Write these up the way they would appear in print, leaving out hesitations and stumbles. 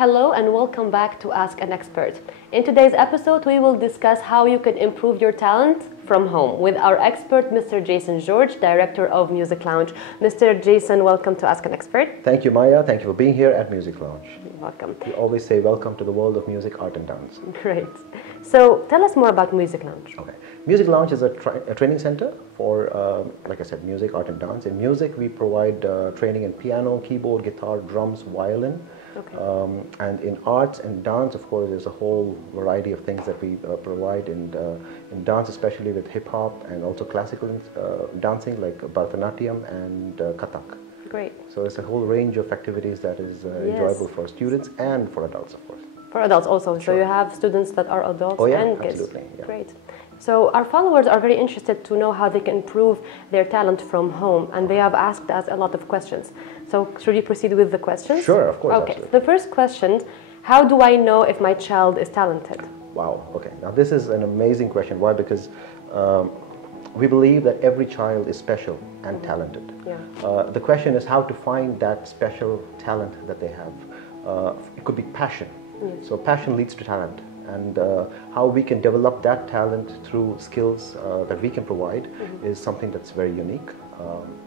Hello and welcome back to Ask an Expert. In today's episode, we will discuss how you can improve your talent from home with our expert, Mr. Jaisen George, Director of Music Lounge. Mr. Jaisen, welcome to Ask an Expert. Thank you, Maya. Thank you for being here at Music Lounge. You're welcome. We always say welcome to the world of music, art and dance. Great. So tell us more about Music Lounge. Okay. Music Lounge is a training center for, like I said, music, art and dance. In music, we provide training in piano, keyboard, guitar, drums, violin. Okay. And in arts and dance, of course, there's a whole variety of things that we provide in dance, especially with hip-hop and also classical dancing like Bharatanatyam and Kathak. Great. So it's a whole range of activities that is enjoyable for students and for adults, of course. For adults also. Sure. So you have students that are adults and kids. Absolutely. Yeah. Great. So our followers are very interested to know how they can improve their talent from home, and they have asked us a lot of questions. So should we proceed with the questions? Sure, of course. Okay. Absolutely. The first question, how do I know if my child is talented? Wow. Okay. Now this is an amazing question. Why? Because we believe that every child is special and talented. Yeah. The question is how to find that special talent that they have. It could be passion. Yes. So passion leads to talent. And how we can develop that talent through skills that we can provide is something that's very unique.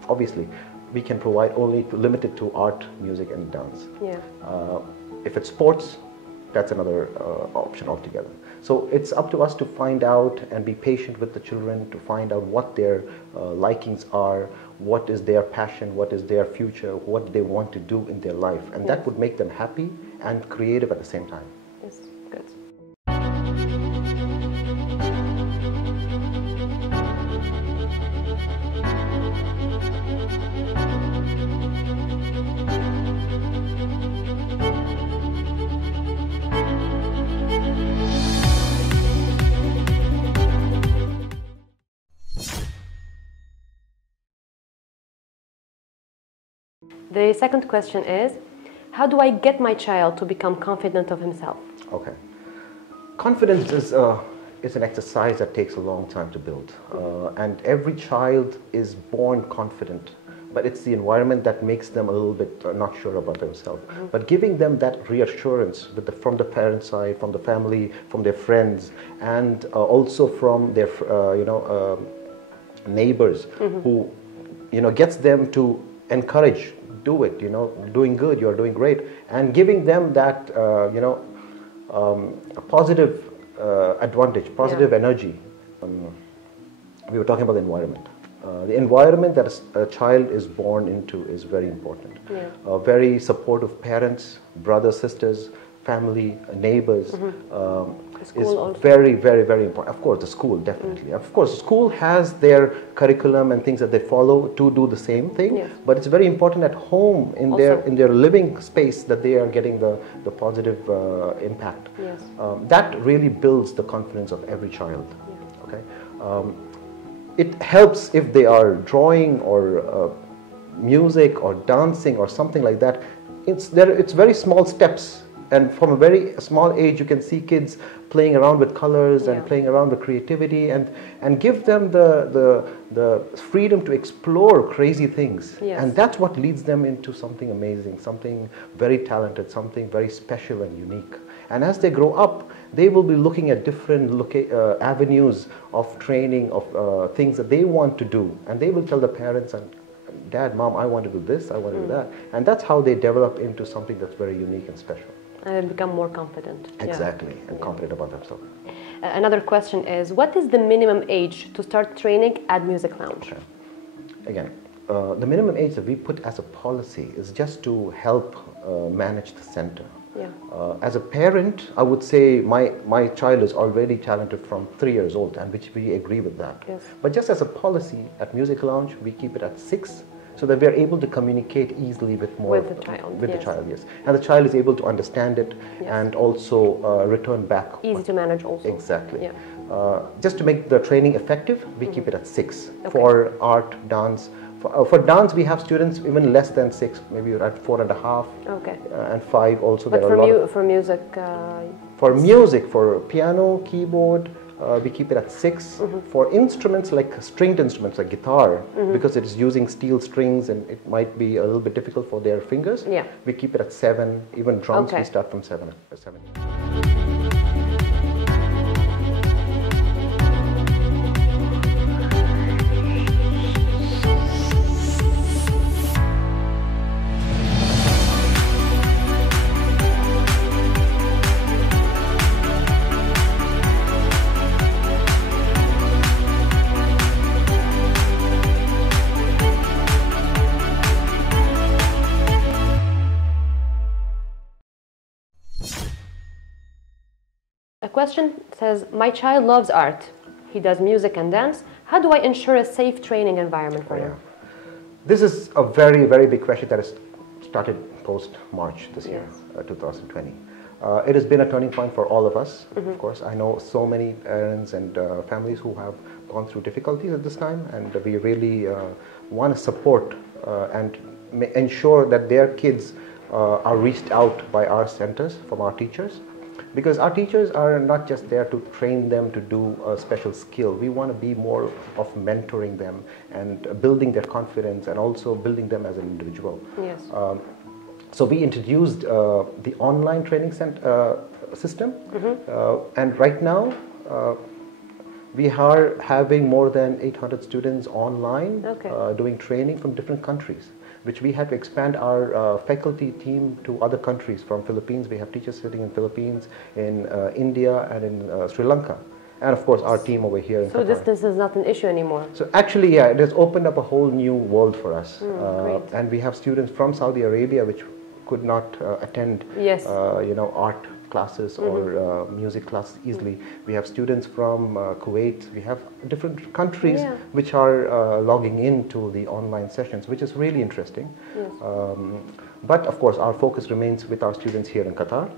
Obviously, we can provide only limited to art, music, and dance. Yeah. If it's sports, that's another option altogether. So it's up to us to find out and be patient with the children to find out what their likings are, what is their passion, what is their future, what they want to do in their life. And that would make them happy and creative at the same time. Yes, good. The second question is, how do I get my child to become confident of himself? Okay. Confidence is an exercise that takes a long time to build. And every child is born confident, but it's the environment that makes them a little bit not sure about themselves. But giving them that reassurance from the parent side, from the family, from their friends, and also from their neighbors who gets them to encourage, do it, doing good, you're doing great, and giving them that a positive advantage, positive energy. We were talking about the environment. The environment that a child is born into is very important. Yeah. Very supportive parents, brothers, sisters, family, neighbors is very, very, very important. Of course, the school, definitely. Of course, school has their curriculum and things that they follow to do the same thing. Yes. But it's very important at home, in their living space, that they are getting the positive impact. Yes. That really builds the confidence of every child. Yeah. Okay. It helps if they are drawing or music or dancing or something like that. It's very small steps. And from a very small age, you can see kids playing around with colors and playing around with creativity and give them the freedom to explore crazy things. Yes. And that's what leads them into something amazing, something very talented, something very special and unique. And as they grow up, they will be looking at different avenues of training, of things that they want to do. And they will tell the parents, and Dad, Mom, I want to do this, I want to do that. And that's how they develop into something that's very unique and special. And become more confident. Exactly, and confident about themselves. Another question is, what is the minimum age to start training at Music Lounge? Okay. Again, the minimum age that we put as a policy is just to help manage the center. Yeah. As a parent, I would say my child is already talented from 3 years old, and which we agree with that. Yes. But just as a policy at Music Lounge, we keep it at 6. So that we are able to communicate easily with the child. With the child, yes. And the child is able to understand it and also return back. Easy to manage also. Exactly. Yeah. Just to make the training effective, we keep it at 6. Okay. For art, dance. For dance, we have students even less than 6, maybe at 4.5. Okay. And 5 also. But for music? For music, for piano, keyboard, we keep it at 6. For instruments like stringed instruments like guitar, because it is using steel strings and it might be a little bit difficult for their fingers, we keep it at 7. Even drums, we start from 7. A question says, my child loves art. He does music and dance. How do I ensure a safe training environment for him? This is a very, very big question that has started post-March this year, 2020. It has been a turning point for all of us, of course. I know so many parents and families who have gone through difficulties at this time, and we really want to support and ensure that their kids are reached out by our centers from our teachers. Because our teachers are not just there to train them to do a special skill. We want to be more of mentoring them and building their confidence and also building them as an individual. Yes. So we introduced the online training system, and right now we are having more than 800 students online doing training from different countries, which we had to expand our faculty team to other countries. From Philippines, we have teachers sitting in Philippines, in India, and in Sri Lanka. And of course, our team over here in Qatar. So distance is not an issue anymore? So actually, yeah, it has opened up a whole new world for us. And we have students from Saudi Arabia which could not attend, art classes or music classes easily. We have students from Kuwait. We have different countries which are logging into the online sessions, which is really interesting. Yes. But of course, our focus remains with our students here in Qatar,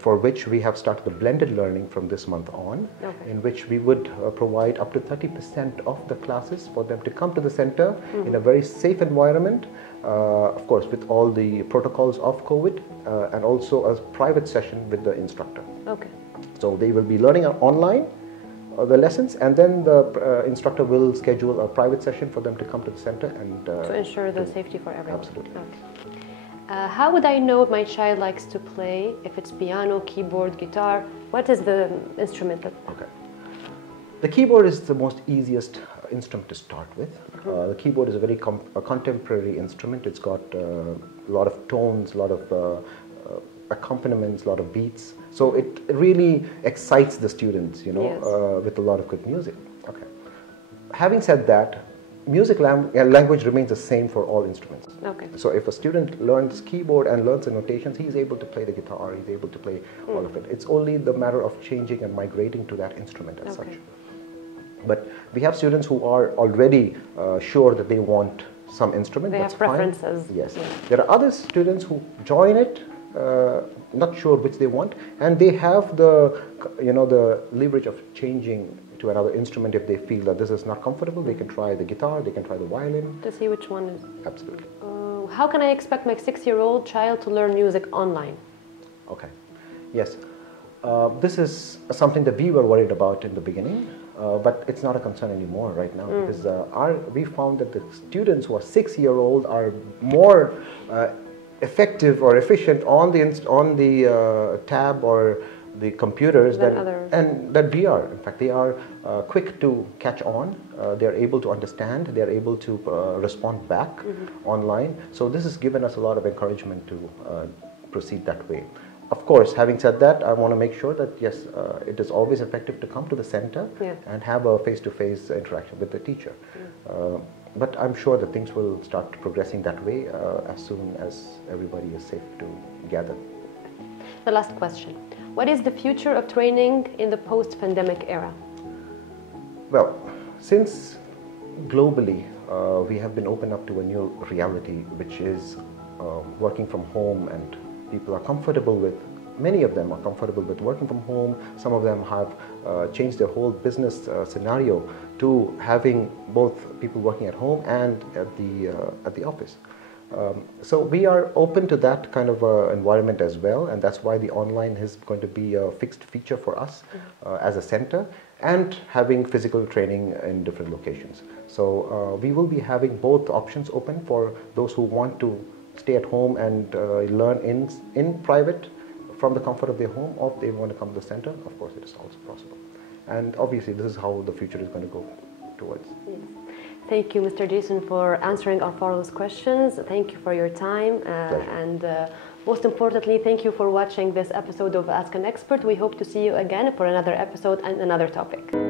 for which we have started the blended learning from this month on, in which we would provide up to 30% of the classes for them to come to the center in a very safe environment, of course, with all the protocols of COVID, and also a private session with the instructor. Okay. So they will be learning online the lessons, and then the instructor will schedule a private session for them to come to the center and to ensure the safety for everyone. Absolutely. Okay. How would I know if my child likes to play? If it's piano, keyboard, guitar, what is the instrument that? Okay. The keyboard is the most easiest instrument to start with. The keyboard is a very contemporary instrument. It's got a lot of tones, a lot of accompaniments, a lot of beats. So it really excites the students, with a lot of good music. Okay. Having said that, music language remains the same for all instruments. Okay. So if a student learns keyboard and learns the notations, he's able to play the guitar, he's able to play all of it. It's only the matter of changing and migrating to that instrument as such. But we have students who are already sure that they want some instrument. They have preferences. Yes. There are other students who join it, not sure which they want, and they have the leverage of changing to another instrument. If they feel that this is not comfortable, they can try the guitar, they can try the violin. To see which one is. Absolutely. How can I expect my 6-year-old child to learn music online? Okay. Yes. This is something that we were worried about in the beginning, but it's not a concern anymore right now, because we found that the students who are 6-year-old are more effective or efficient on the tab or the computers than we are. In fact, they are quick to catch on. They are able to understand. They are able to respond back online. So this has given us a lot of encouragement to proceed that way. Of course, having said that, I want to make sure that yes, it is always effective to come to the center and have a face-to-face interaction with the teacher. But I'm sure that things will start progressing that way as soon as everybody is safe to gather. The last question. What is the future of training in the post-pandemic era? Well, since globally we have been opened up to a new reality, which is working from home, and people are comfortable with, many of them are comfortable with working from home. Some of them have changed their whole business scenario to having both people working at home and at the office. So we are open to that kind of environment as well, and that's why the online is going to be a fixed feature for us as a center, and having physical training in different locations. So we will be having both options open for those who want to stay at home and learn in private from the comfort of their home, or if they want to come to the center, of course it is also possible. And obviously this is how the future is going to go towards. Yes. Thank you, Mr. Jaisen, for answering our followers' questions. Thank you for your time. And most importantly, thank you for watching this episode of Ask an Expert. We hope to see you again for another episode and another topic.